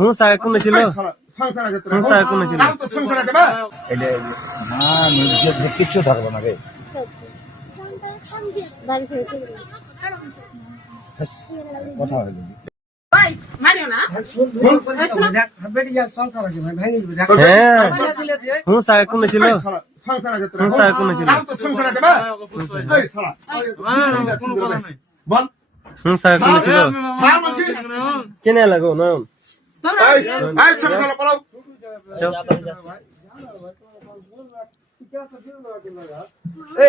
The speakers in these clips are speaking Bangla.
হুঁসায় কোন ছিল হুঁসায় কোন ছিল কিচ্ছু থাকবে না রে। কথা হইল হ্যাঁ হুঁসায় কোন ছিল হুঁসায় কোন ছিল হুঁসায় কোন ছিল কেনে লাগো না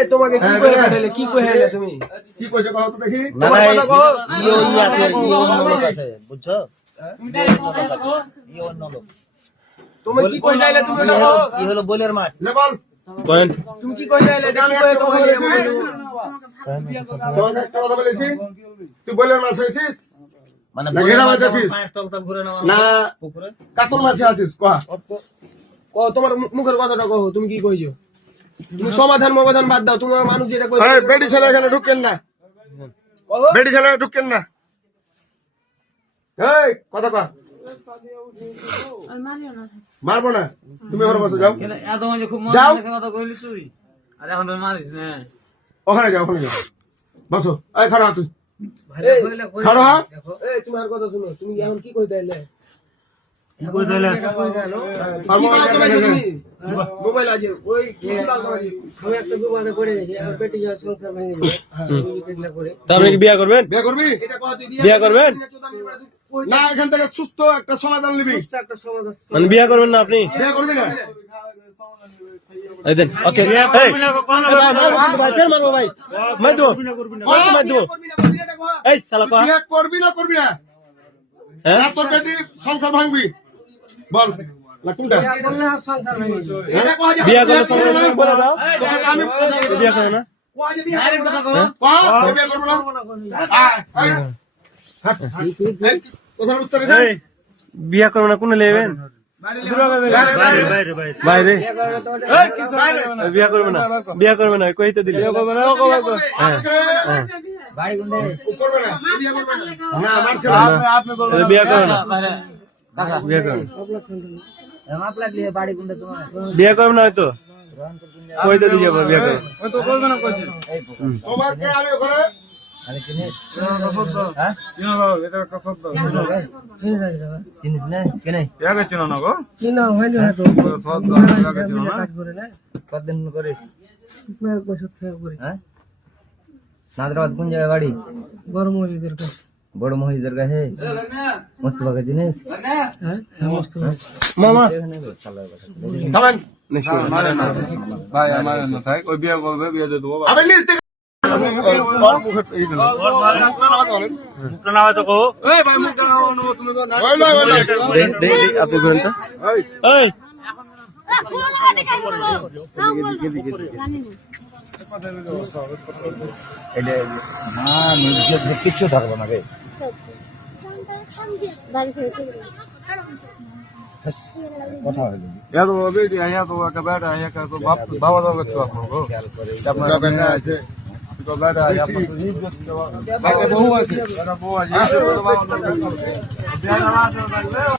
তোমাকে কি কয়ে পাঠাইলে কি কয়ে তুমি কি কইছো কও তো দেখি তোমার কথা কও ইয়ে আছে ইয়ে অন্য লোক আছে বুঝছো ইয়ে অন্য লোক তুমি কি কই যাইলে তুমি না কও ই হলো বলের মাঠ লে বল পয়েন্ট তুমি কি কই যাইলে কি কই তোমাকে তোমাকে একটা কথা বলেছি তুই বলের মাছ হয়েছিস মানে বলের মাছ আছিস না কাতল মাছ আছিস কও তোমার মুখের কথাটা কও তুমি কি কইছো তুমি সমাধান বাদ দাও তোমার মানুষ যেটা কই এই বেডি ছেলে এখানে ঢুকেন না বেডি ছেলে ঢুকেন না এই কথা কও মারবো না তুমি ওখানে বসে যাও যাও ওখানে যাও বসো এই খাড়া তুই খাড়া এই তোমার কথা শুনো তুমি এখন কি কইতে আইলে মোবাইল আছে ওই আমি একটা বিবাদে পড়ে গেছি আর পেটে যা সংসার ভেঙে যাবে আপনি কি বিয়ে করবেন বিয়ে করবি বিয়ে করবেন না এখান থেকে সুস্থ একটা সমাধান নিবি মানে বিয়ে করবেন না আপনি বিয়ে করবি না এই দেন ওকে এই মারবো ভাই মার দো মার দো এই শালা কো বিয়ে করবি না হ্যাঁ না তোর বেটি সংসার ভাঙবি বল না কোনটা বিয়ে করলে সংসার বলে দাও আমি বিয়ে করো না বিয়ে করবো না কথার উত্তর বিয়ে করবো না কোন লেবেন বাইরে বিয়ে করবে না কইতে দিলে বিয়ে করবে না বিয়ে করবে না হয়তো কইতে দিয়ে যাবো বিয়ে করবে নাদরাবাদ কোন জায়গায় বাড়ি বড় মহিদের কাছে মোস্তফাকে চিনিস মামা ভাই আমার না থাক ওই বিয়ে করবে বিয়ে দিয়ে দেবো কিচ্ছু থাকবে না রে কথা হইল বাবা দাও করছো আপনার বেটা আছে তো বেটা বউ আছে বউ আছে